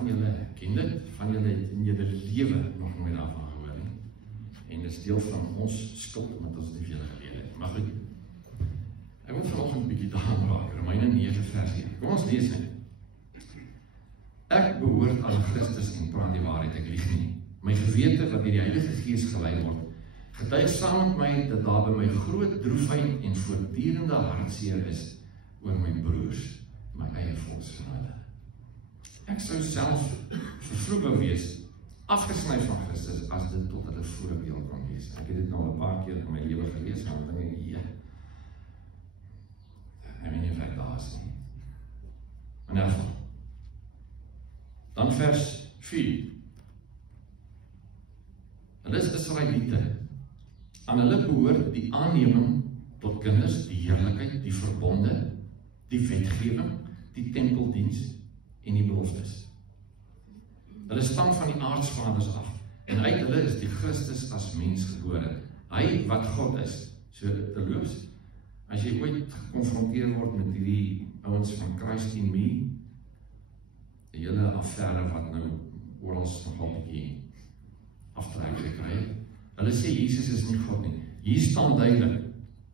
van julle ken dit, van julle het in julle lewe nog nooit daarvan gehoor nie. En dit is deel van ons skuld, omdat ons nie vir julle geleer het. Maar goed, ek wil vanoggend 'n bietjie daaraan raak, Romeine 9 vers 1. Kom ons lees net. Ek behoort aan Christus en praat die waarheid, ek lieg nie. My gewete wat deur die Heilige Gees gelei word, getuig saam met my dat daar by my groot droefheid en voortdurende hartseer is oor my broers, my eie volksgenote. Ek sou self vervloek wou wees, afgesny van Christus, as dit tot 'n voorbeeld kan wees. Ek het dit nou 'n paar keer in my lewe gelees, en dan dink ek, ek weet nie of ek daar is nie. In elk geval. Dan vers 4. Hulle is Israeliete. Aan hulle behoort die aanneming tot kinders, die heerlikheid, die verbonde, die wetgewing, die tempeldiens en die beloftes. Hulle stam van die aardsvaders af, en uit hulle is die Christus as mens gebore. Hy wat God is, so terloops, as jy ooit gekonfronteer word met hierdie ouens van Christ in Me, die hele affære wat nou oral nogal 'n bietjie aftrek gekry. Hulle sê Jesus is nie God nie. Hier staan duidelik,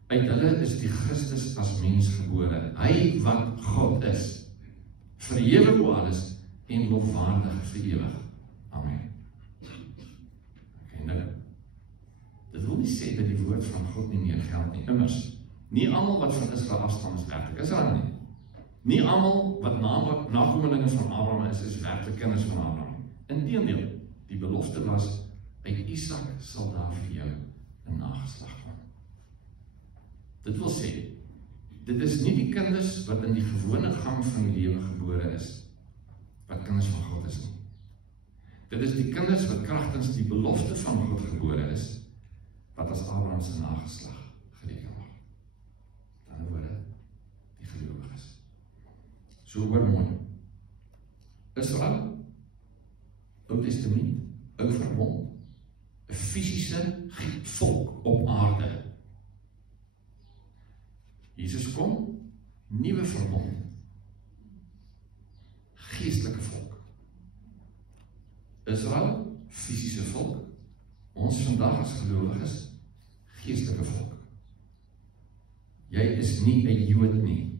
uit hulle is die Christus as mens gebore. Hy wat God is, verhewe bo alles en lofwaardig vir ewig. Amen. Okay, nou, dit wil nie sê dat die woord van God nie meer geld nie. Immers, nie almal wat van Israel afstam is werklik Israel nie. Nie almal wat nakomelinge van Abraham is werklik kinders van Abraham. Inteendeel, die belofte was, uit Isak sal daar vir jou 'n nageslag kom. Dit wil sê, dit is nie die kinders wat in die gewone gang van die lewe gebore is, wat kinders van God is nie. Dit is die kinders wat kragtens die belofte van God gebore is, wat as Abraham se nageslag gereken word. Aan die woorde, die gelowiges. So hoor mooi. Israel, Ou Testament, Ou Verbond, 'n fisiese volk op aarde. Jesus kom, nuwe verbond, geestelike volk. Israel, fisiese volk, ons vandag as gelowiges, geestelike volk. Jy is nie 'n Jood nie.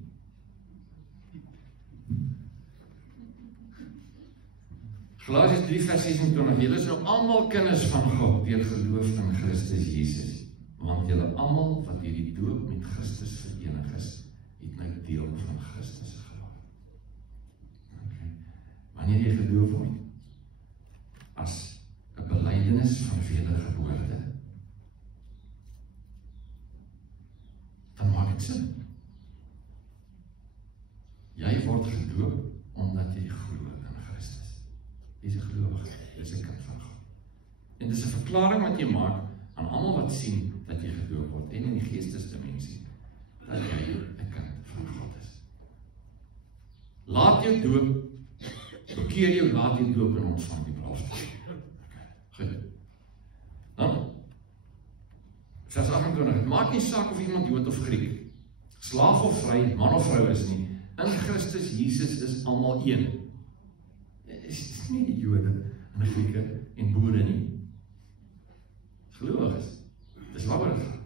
Galasiërs 3 vers 26, julle is nou almal kinders van God deur geloof in Christus Jesus, want julle almal wat deur die doop met Christus verenig is, het nou deel van Christus geword. Okay. Wanneer jy gedoop word, as 'n belydenis van wedergeboorte, dan maak dit sin. Jy word gedoop omdat jy glo in Christus. Jy is 'n gelowige, jy is 'n kind van God. En dit is 'n verklaring wat jy maak aan almal wat sien dat jy gedoop word, en in die geestesdimensie, dat jy 'n kind van God is. Laat jou doop, bekeer jou, laat jou doop en ontvang die belofte. Okay, goed. Dan, vers 28, het maak nie saak of iemand Jood of Griek, slaaf of vry, man of vrou is nie, in Christus Jesus is almal een. Is nie die Jode en Grieke en boere nie. Gelowiges. Dis waaroor dit gaan.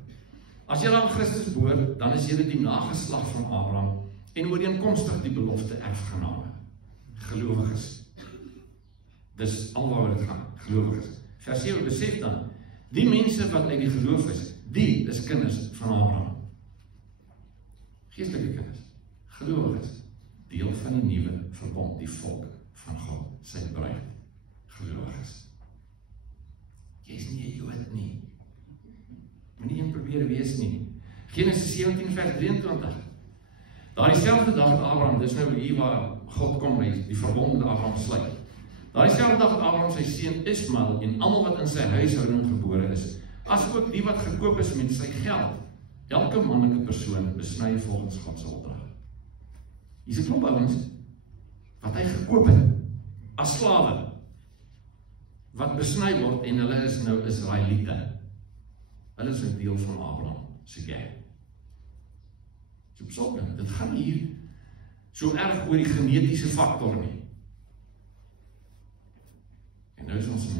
As jy aan Christus behoort, dan is jy die nageslag van Abraham en ooreenkomstig die belofte erfgename. Gelowiges. Dis al waaroor dit gaan. Gelowiges. Vers 7 besef dan, die mense wat uit die geloof is, die is kinders van Abraham. Geestelike kinders. Gelowiges. Deel van die nuwe verbond, die volk van God, sy bruid, gelowiges. Jy is nie 'n Jood nie. Moenie een probeer wees nie. Genesis 17 vers 23. Daardie selfde dag het Abraham, dis nou hier waar God kom, die verbond met Abraham sluit. Daardie selfde dag het Abraham sy seun Ismael en almal wat in sy huishouding gebore is, asook die wat gekoop is met sy geld, elke mannelike persoon besny volgens God se opdrag. Hier is 'n klomp ouens wat hy gekoop het as slawe, wat besny word en hulle is nou Israeliete. Hulle is 'n deel van Abraham se gang. So besorgend, dit gaan hier so erg oor die genetiese faktor nie.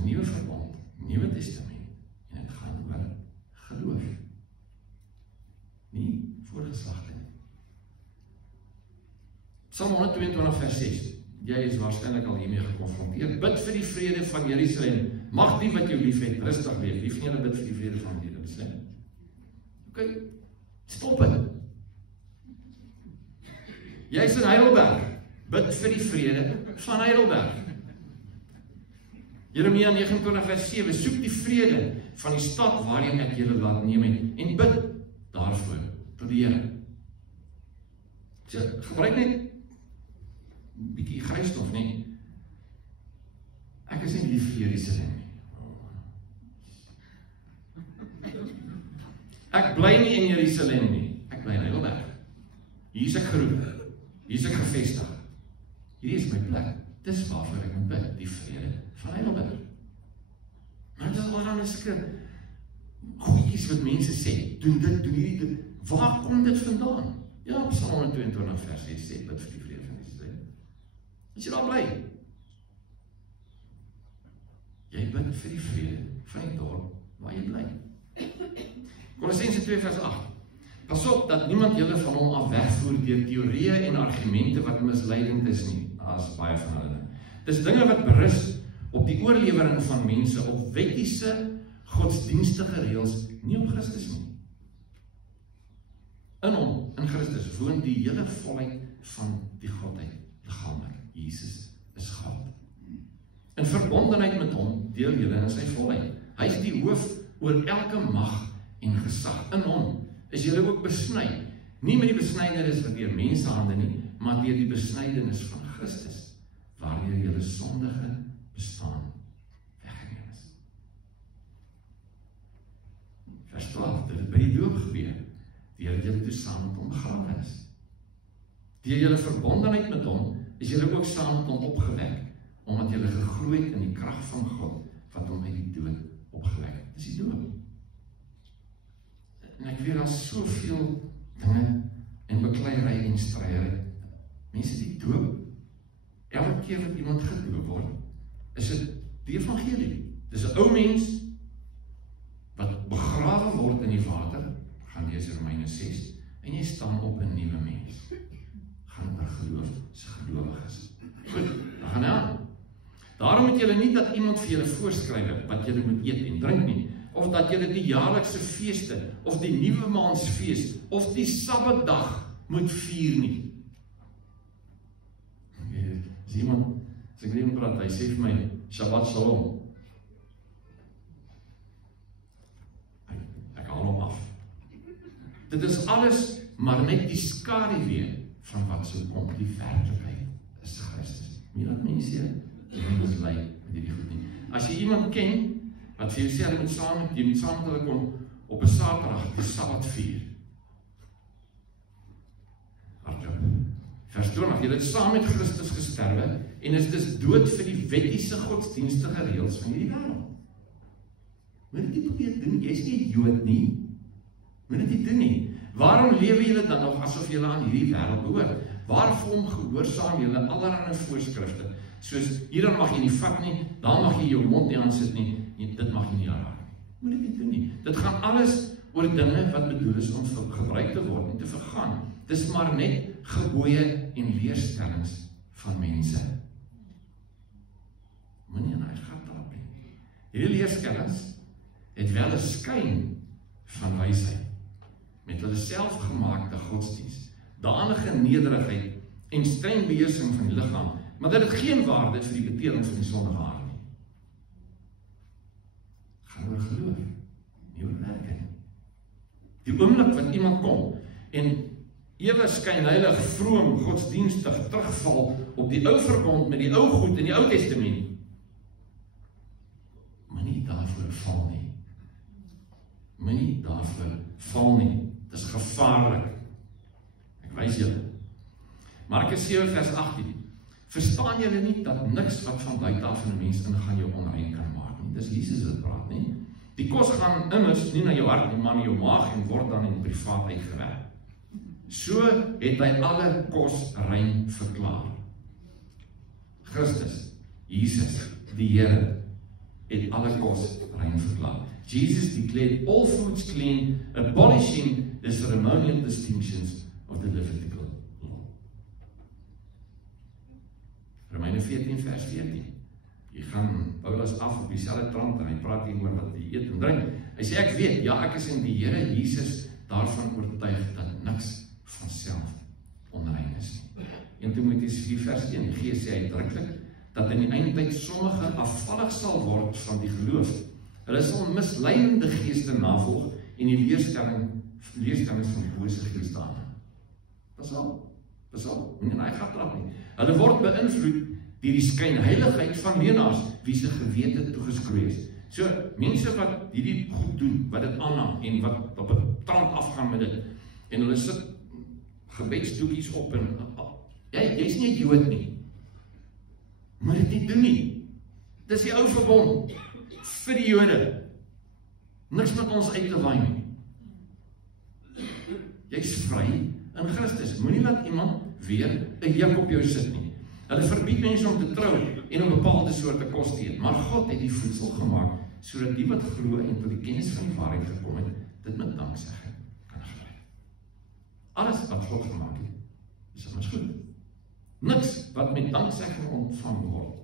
'n nuwe verbond, Nuwe Testament, en dit gaan oor geloof. Nie voorgeslagte nie. Psalm 122 vers 6. Jy is waarskynlik al hiermee gekonfronteer. Bid vir die vrede van Jerusalem. Mag die wat jou liefhet rustig wees. Wie van julle bid vir die vrede van Jerusalem? OK, stop dit. Jy is in Heidelberg. Bid vir die vrede van Heidelberg. Jeremia 29 vers 7. Soek die vrede van die stad waarin ek julle laat neem het, en bid daarvoor tot die Here. So, gebruik net 'n bietjie grysstof, nie? Ek is nie lief vir Jerusalem nie. Ek bly nie in Jerusalem nie. Ek bly in Heidelberg. Hier is ek geroep. Hier is ek gevestig. Hier is my plek. Dis waarvoor ek moet bid, die vrede van Heidelberg. Maar dit is al dan 'n sulke goedjies wat mense sê, doen dit, doen hierdie, waar kom dit vandaan? Ja, Psalm 122 vers 6 sê, bid vir die vrede van Israel. As jy daar bly, jy bid vir die vrede van die dorp waar jy bly. Kolossense 2 vers 8. Pas op dat niemand julle van hom af wegvoer deur teorieë en argumente wat misleidend is nie. Daar's baie van hulle. Dis dinge wat berus op die oorlewering van mense, op wettiese godsdienstige reëls, nie op Christus nie. In hom, in Christus, woon die hele volheid van die Godheid, liggaamlik. Jesus is God. In verbondenheid met hom deel julle in sy volheid. Hy is die hoof oor elke mag en gesag. In hom is julle ook besny, nie met die besnydenis wat deur mensehande nie, maar deur die besnydenis van Christus, waardeur julle sondige bestaan weggeneem is. Vers 12, dit het by die doop gebeur, deur julle toe saam met hom begrawe is. Deur julle verbondenheid met hom, is julle ook saam met hom opgewek, omdat julle geglo het in die krag van God, wat hom uit die dood opgewek het. Dis die doop. En ek weet, daar is soveel dinge en bekleierery en stryery. Mense die doop, elke keer wat iemand gedoop word, is dit die evangelie. Dis 'n ou mens wat begrawe word in die water, gaan lees Romeine 6, en jy staan op 'n nuwe mens. Gaan oor geloof, as gelowiges. Goed, dan gaan aan. Daarom moet julle nie dat iemand vir julle voorskryf wat julle moet eet en drink nie, of dat julle die jaarlikse feeste, of die nuwe maansfees, of die Sabbatdag moet vier nie. As iemand, as ek met iemand praat, hy sê vir my, Shabbat Shalom. Ek haal hom af. Dit is alles, maar net die skaduwee van wat so kom, die werklikheid is Christus. Nie dat mense mislei met hierdie goed nie. As jy iemand ken, wat vir jou sê, jy moet saam met hulle kom op 'n Saterdag die Sabbat vier. Hardloop. Vers 20, julle het saam met Christus gesterwe en is dus dood vir die wettiese godsdienstige reëls van hierdie wêreld. Moet dit nie probeer doen, jy is nie 'n Jood nie. Moet dit nie doen nie. Waarom lewe julle dan nog asof julle aan hierdie wêreld behoort? Waarvoor gehoorsaam julle allerlei voorskrifte? Soos, hierin mag jy nie vat nie, daar mag jy jou mond nie aansit nie, dit mag jy nie aanraak nie. Moet dit nie doen nie. Dit gaan alles oor dinge wat bedoel is om gebruik te word en te vergaan. Dis maar net gebooie en leerstellings van mense. Moenie aan hy gat trap nie. Hierdie leerstellings het wel 'n skyn van wysheid, met hulle selfgemaakte godsdienst, daanige nederigheid en streng beheersing van die liggaam, maar dit het geen waarde vir die betering van die sondige aard nie. Gaan oor geloof, nie oor werke nie. Die oomblik wat iemand kom en ewe skynheilig, vroom, godsdienstig terugval op die ou verbond met die ou goed in die Ou Testament, moenie daarvoor val nie. Moenie daarvoor val nie. Dit is gevaarlik. Ek wys julle. Markus 7 vers 18. Verstaan julle nie dat niks wat van buite af in 'n mens ingaan jou onrein kan maak nie? Dis Jesus wat praat, nie? Die kos gaan immers nie na jou hart nie, maar na jou maag en word dan in privaat uitgewerk. So het hy alle kos rein verklaar. Christus, Jesus, die Here. het alle kos rein verklaar. Jesus declared all foods clean, abolishing the ceremonial distinctions of the Levitical law. Romeine 14 vers 14. Jy gaan Paulus af op dieselfde trant en hy praat hier oor wat jy eet en drink. Hy sê ek weet, ja ek is in die Here Jesus daarvan oortuig dat niks van self onrein is nie. 1 Timoteus 4 vers 1, die Gees sê uitdruklik dat in die eindtyd sommige afvallig sal word van die geloof. Hulle sal misleidende geeste navolg en die leerstellings van die bose geeste aan. Pas op, moenie naai gat trap nie. Hulle word beïnvloed deur die skynheiligheid van leenaars wie se gewete toegeskroei is. So mense wat hierdie goed doen, wat dit aanhang en wat op 'n trant afgaan met dit en hulle sit gebedsdoekies op en jy's nie 'n Jood nie. Moet dit nie doen nie. Dis die ou verbond vir die Jode. Niks met ons uit te waai nie. Jy's vry in Christus. Moenie laat iemand weer 'n juk op jou sit nie. Hulle verbied mense om te trou en om bepaalde soorte kos te eet, maar God het die voedsel gemaak sodat die wat glo en tot die kennis van die waarheid gekom het, dit met danksegging kan gebruik. Alles wat God gemaak het, is immers goed. Niks wat met danksegging ontvang word,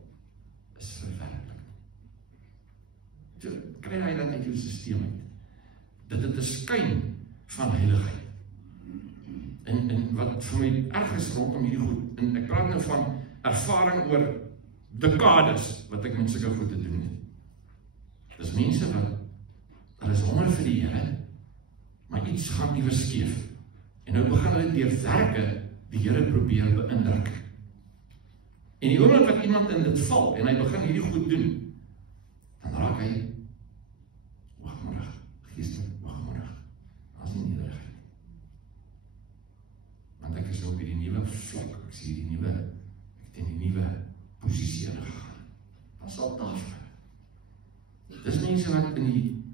is verwerplik. So, kry hy dan uit jou systeem uit. Dit het 'n skyn van heiligheid. En wat vir my erg is rondom hierdie goed, en ek praat nou van ervaring oor dekades wat ek met sulke goed te doen het. Dis mense wat, hulle is honger vir die Here, maar iets gaan nie verskeef. En nou begin hulle deur werke die Here probeer beïndruk. En die oomblik wat iemand in dit val, en hy begin hierdie goed doen, dan raak hy wagmoedig, geestelik wagmoedig. As nie nederigheid. Want ek is nou op die nuwe vlak, ek sê die nuwe, ek het in die nuwe posisie ingegaan. Wat sal daarvoor? Dis mense wat in die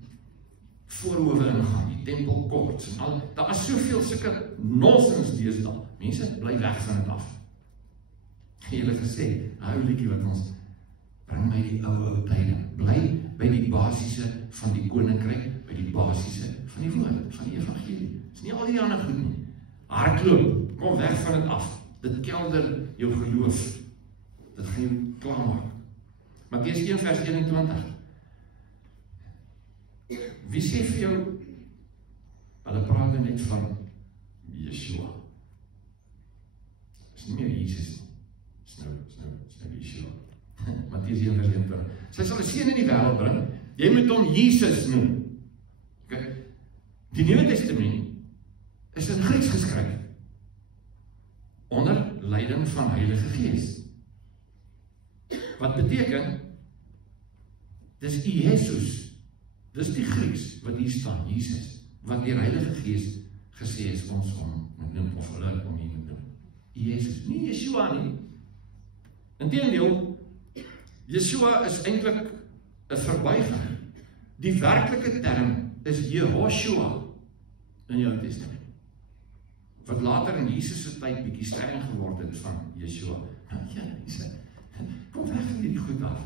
voorhowe ingaan, die tempelkoorts en al, daar is soveel sulke nonsens deesdae. Mense bly weg van dit af. Julle gesê, ou liedjie wat ons bring my die ou tye. Bly by die basisse van die koninkryk, by die basisse van die woord, van die evangelie. Dis nie al die ander goed nie. Hardloop, kom weg van dit af. Dit kelder jou geloof. Dit gaan jou klaarmaak. Matteus 1 vers 21. Wie sê vir jou, hulle praat net van Yeshua. Is nie meer Jesus nie. Is nou Yeshua. Matteus 1 vers 21. Sy sal 'n seën in die wêreld bring. Jy moet hom Jesus noem. Okay. Die Nuwe Testament is in Grieks geskryf. Onder leiding van Heilige Gees. Wat beteken? Dis Jesus. Dis die Grieks wat hier staan, Jesus, wat deur Heilige Gees gesê is ons om moet noem, of hulle om hier moet noem. Jesus, nie Yeshua nie. Inteendeel, Yeshua is eintlik 'n verbuiging. Die werklike term is Jehoshua in die Ou Testament. Wat later in Jesus se tyd bietjie streng geword het van Yeshua. Nou ja, kom weg van hierdie goed af.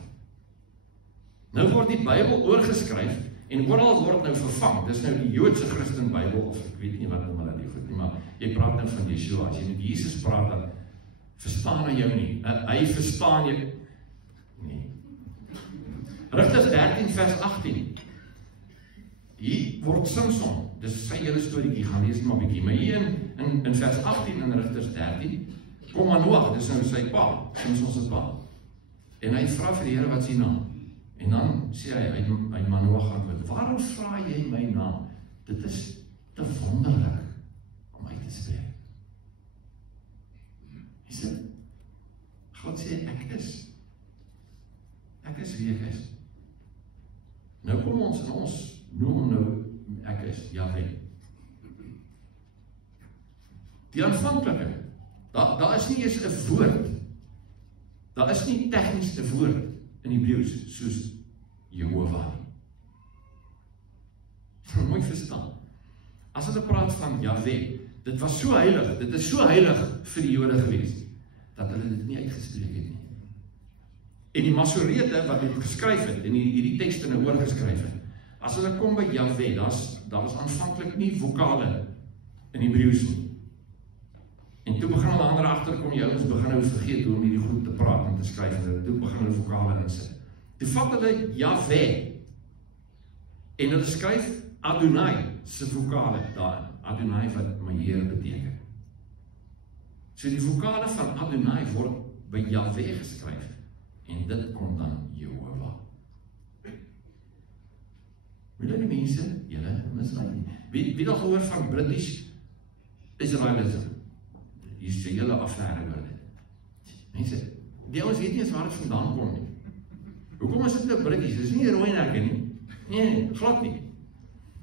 Nou word die Bybel oorgeskryf en oral word nou vervang. Dis nou die Joodse Christen Bybel of ek weet nie wat noem hulle die goed nie, maar jy praat nou van Yeshua. As jy met Jesus praat dan verstaan hy jou nie. Hy verstaan jou nie. Rigters 13 vers 18. Hier word Samson, dis sy hele storieetjie, gaan lees maar 'n bietjie, maar hier in vers 18 in Rigters 13 kom Manoach, dis nou sy pa, Samson se pa. En hy vra vir die Here wat sy naam. En dan sê hy Manoach antwoord, waarom vra jy my naam? Dit is te wonderlik om uit te spreek. Hy sê, God sê ek is wie ek is. Nou kom ons en ons noem nou ek is Jahwe. Die aanvanklike, daar is nie eens 'n woord. Daar is nie tegnies 'n woord in Hebreëus soos Jehovah. Mooi verstaan. As hulle praat van Jahwe, dit was so heilig, dit is so heilig vir die Jode gewees, dat hulle dit nie uitgespreek het nie. En die Masorete wat dit geskryf het, en hierdie tekste nou oorgeskryf het, as hulle kom by Jahwe, daar is aanvanklik nie vokale in Hebreëus nie. En toe begin hulle ander agterkom, die ouens begin nou vergeet hoe om hierdie goed te praat en te skryf, en toe begin hulle vokale insit. Toe vat hulle Jahwe, en hulle skryf Adonai se vokale daarin, Adonai wat my Heer beteken. So die vokale van Adonai word by Jahwe geskryf, en dit kom dan Jehovah. Weet die mense, julle mislei nie. Wie al gehoor van British Israelism? Hier is die hele affære oor dit. Mense, die ouens weet nie eens waar het vandaan kom nie. Hoekom is dit nou British? Dit is nie rooi nekke nie. Nee, glad nie.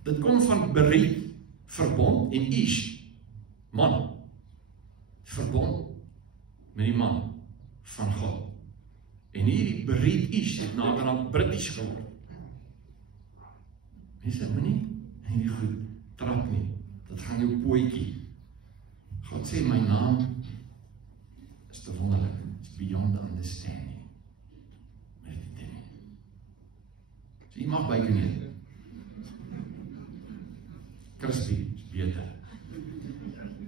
Dit kom van bereid, verbond en ish, man. Verbond met die man van God. En hierdie bereid ish het naderhand British geword. Mense, moenie hierdie goed trap nie. Dit gaan jou pootjie. God sê, my naam is te wonderlik. It's beyond understanding. Met die ding. So jy mag byken nie. Crispy, is beter.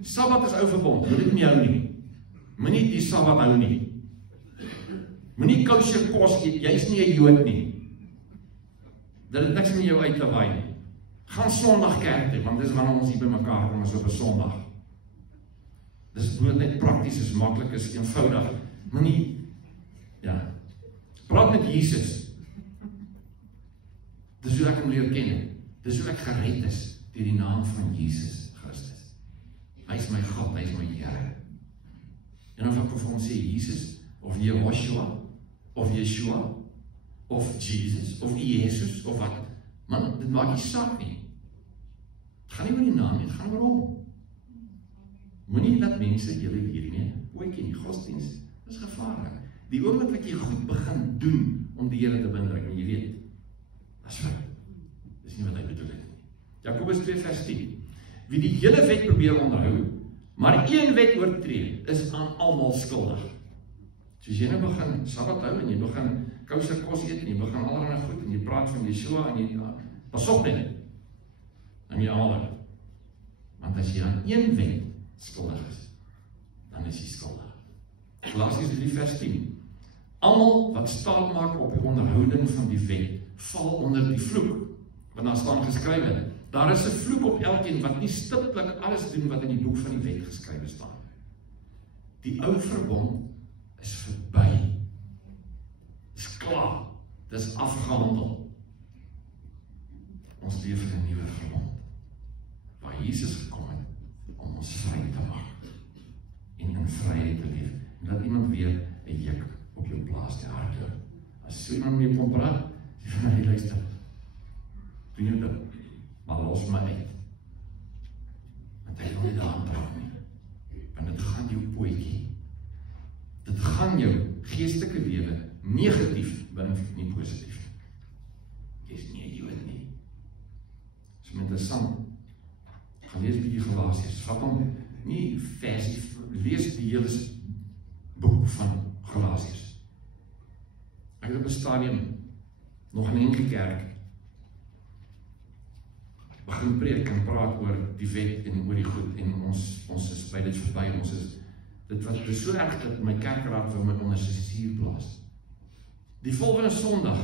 Sabbat is ou verbond, wil dit nie hou nie. Moenie die Sabbat hou nie. Moenie kosher kos eet, jy is nie 'n Jood nie. Dit het niks met jou uit te waai nie. Gaan Sondag kerk toe, want dis wanneer ons hier by mekaar kom, is op 'n Sondag. Dis net prakties, is maklik, is eenvoudig. Moenie, ja. Praat met Jesus. Dis hoe ek hom leer ken. Dis hoe ek gered is deur die naam van Jesus Christus. Hy is my God, hy is my Here. En of ek vir hom sê Jesus, of Jehoshua, of Yeshua, of Jesus, of Jesus, of wat, man, dit maak nie saak nie. Het gaan nie oor die naam nie, het gaan oor hom. Moenie dat mense julle hierdie nie, ooitjie nie, godsdienst, dis gevaarlik. Die oomblik wat jy goed begin doen, om die Here te beïndruk, en jy weet, dis fout. Dis nie wat hy bedoel het nie. Jakobus 2 vers 10, wie die hele wet probeer onderhou, maar een wet oortree, is aan almal skuldig. Soos jy nou begin Sabbat hou, en jy begin kosher kos eet, en jy begin allerlei goed, en jy praat van Yeshua, en jy, pas op net, en jy almal. Want as jy aan een wet skuldig is, dan is jy skuldig. Galasiërs 3 vers 10, almal wat staat maak op die onderhouding van die wet, val onder die vloek, want daar staan geskrywe, daar is 'n vloek op elkeen wat nie stiptelik alles doen wat in die boek van die wet geskrywe staan. Die ou verbond is verby. Dis klaar. Dis afgehandel. Ons leef in 'n nuwe verbond, waar Jesus gekom het om ons vry te maak en in vryheid te leef. En dat iemand weer 'n juk op jou plaas te hardloop. As so iemand mee kom praat, sê van my luister. Doen jy dit? Maar los my uit. Want hy wil nie daar aantrap nie. Want dit gaan jou pootjie. Dit gaan jou geestelike lewe negatief beïnvloed, nie positief. Jy is nie 'n Jood nie. Dis interessant. Gaan lees bietjie Galasiërs. Vat hom nie versie, lees die hele boek van Galasiërs. Ek het op 'n stadium nog in 'n enkele kerk begin preek en praat oor die wet en oor die goed en ons is by dit verby, dit was so erg dat my kerkraad vir my onder sensuur plaas. Die volgende Sondag,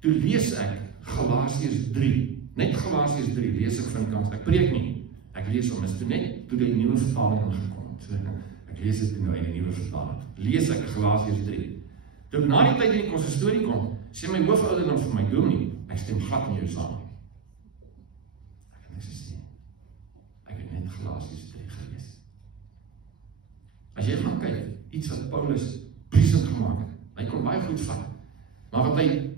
toe lees ek Galasiërs 3, net Galasiërs 3, lees ek van die kant, ek preek nie, ek lees om, is toe die nuwe vertaling ingekom het, so, ek lees dit nou in die nuwe vertaling, lees ek Galasiërs 3, toe na die tyd in die konsistorie kom, sê my hoofouderling vir my, dominee, ek stem glad met jou saam. Ek het net Galasiërs 3 gelees. As jy gaan kyk, iets wat Paulus briesend gemaakt het, hy kon baie goed vat, maar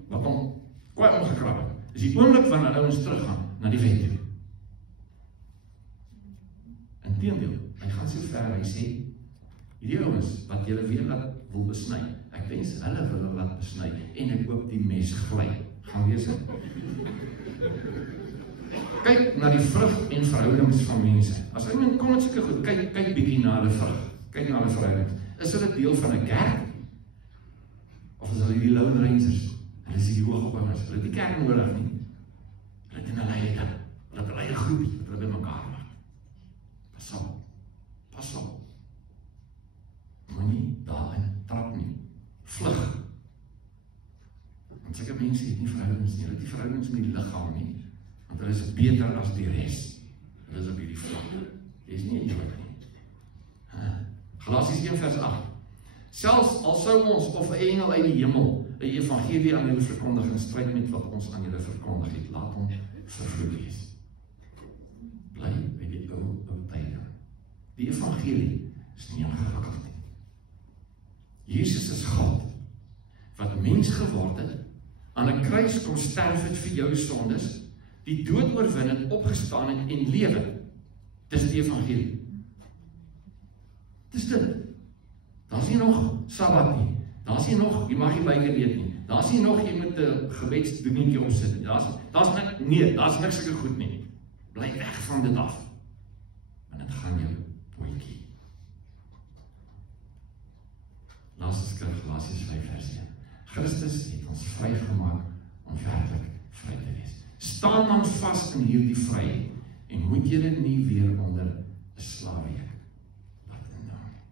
wat hom kwaai omgekrap het, is die oomblik wanneer ouens teruggaan na die wet toe. Inteendeel, hy gaan so ver, hy sê, hierdie ouens wat julle weer wil besny, ek wens hulle wil hulle laat besny, en ek hoop die mes gly. Gaan lees het. Kyk na die vrug en verhoudings van mense. As iemand kom met sulke goed, kyk bietjie na hulle vrug. Kyk na hulle verhoudings. Is hulle deel van 'n kerk? Of of is hulle die Lone Rangers, hulle is die hoogopbouers, hulle het die kerk nodig nie, hulle het in hulle eie ding, hulle het hulle eie groepie, wat hulle by mekaar maak. Pas op, moenie daarin trap nie, vlug, want sulke mense het nie verhoudings nie, hulle het die verhoudings met die liggaam nie, want hulle is beter as die res, hulle is op hierdie vlak, jy is nie eerlik nie. Galasiërs 1 vers 8, selfs al sou ons of 'n engel uit die hemel 'n evangelie aan julle verkondig in stryd met wat ons aan julle verkondig het, laat hom vervloek wees. Bly by die ou tye. Die evangelie is nie ingewikkeld nie. Jesus is God, wat mens geword het, aan 'n kruis kom sterf het vir jou sondes, die dood oorwin het, opgestaan het en lewe. Dis die evangelie. Dis dit. Daar is nie nog Sabbat nie. Daar is nie nog, jy mag nie byker eet nie. Daar is nie nog, jy moet 'n gebedsdoenetjie opsit nie. Daar is niks sulke goed nie. Bly weg van dit af. Want dit gaan jou boetjie. Laaste skrif, Galasiërs 5 vers 1. Christus het ons vrygemaak om werklik vry te wees. Staan dan vas in hierdie vryheid en moet julle nie weer onder 'n slawe laat indring nie.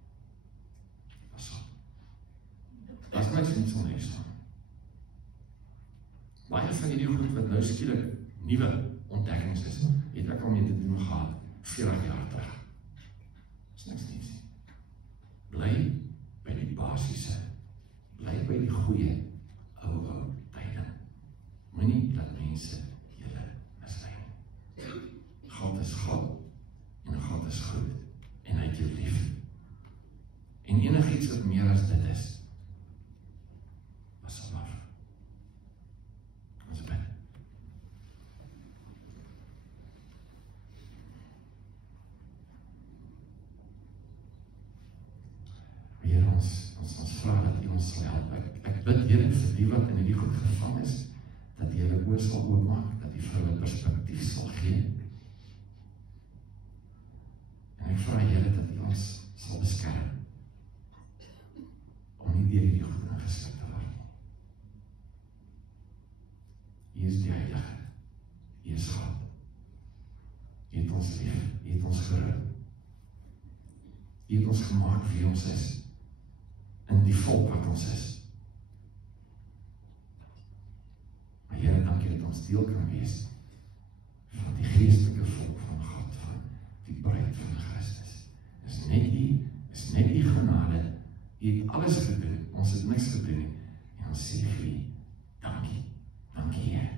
Pas op. Dat is niks niet sonder staan. Baie van hierdie goed wat nou skielik nuwe ontdekkings is, het ek al mee te doen gehad 40 jaar terug. Dis niks niets. Bly by die basiese. Bly by die goeie ou tye. Moenie dat mense julle mislei nie. God is God en God is goed en hy het jou lief. En enigiets wat meer as dit is, was af. Ons bid. Heer, ons vra dat U ons sal help. Ek bid, Heer, vir die wat in hierdie goed gevang is, dat U hulle oë sal oopmaak, dat U vir hulle perspektief sal gee. En ek vra, Heer, dat U ons sal beskerm, om nie deur hierdie goed ingesluk te word nie. U is die Heilige, U is God. U het ons lief, U het ons geroep. U het ons gemaak wie ons is, in die volk wat ons is. Maar Here, dankie dat ons deel kan wees van die geestelike volk van God, van die bruid van Christus. Is net die genade. U het alles gedoen, ons het niks gedoen nie. En ons sê vir U, dankie, Heer.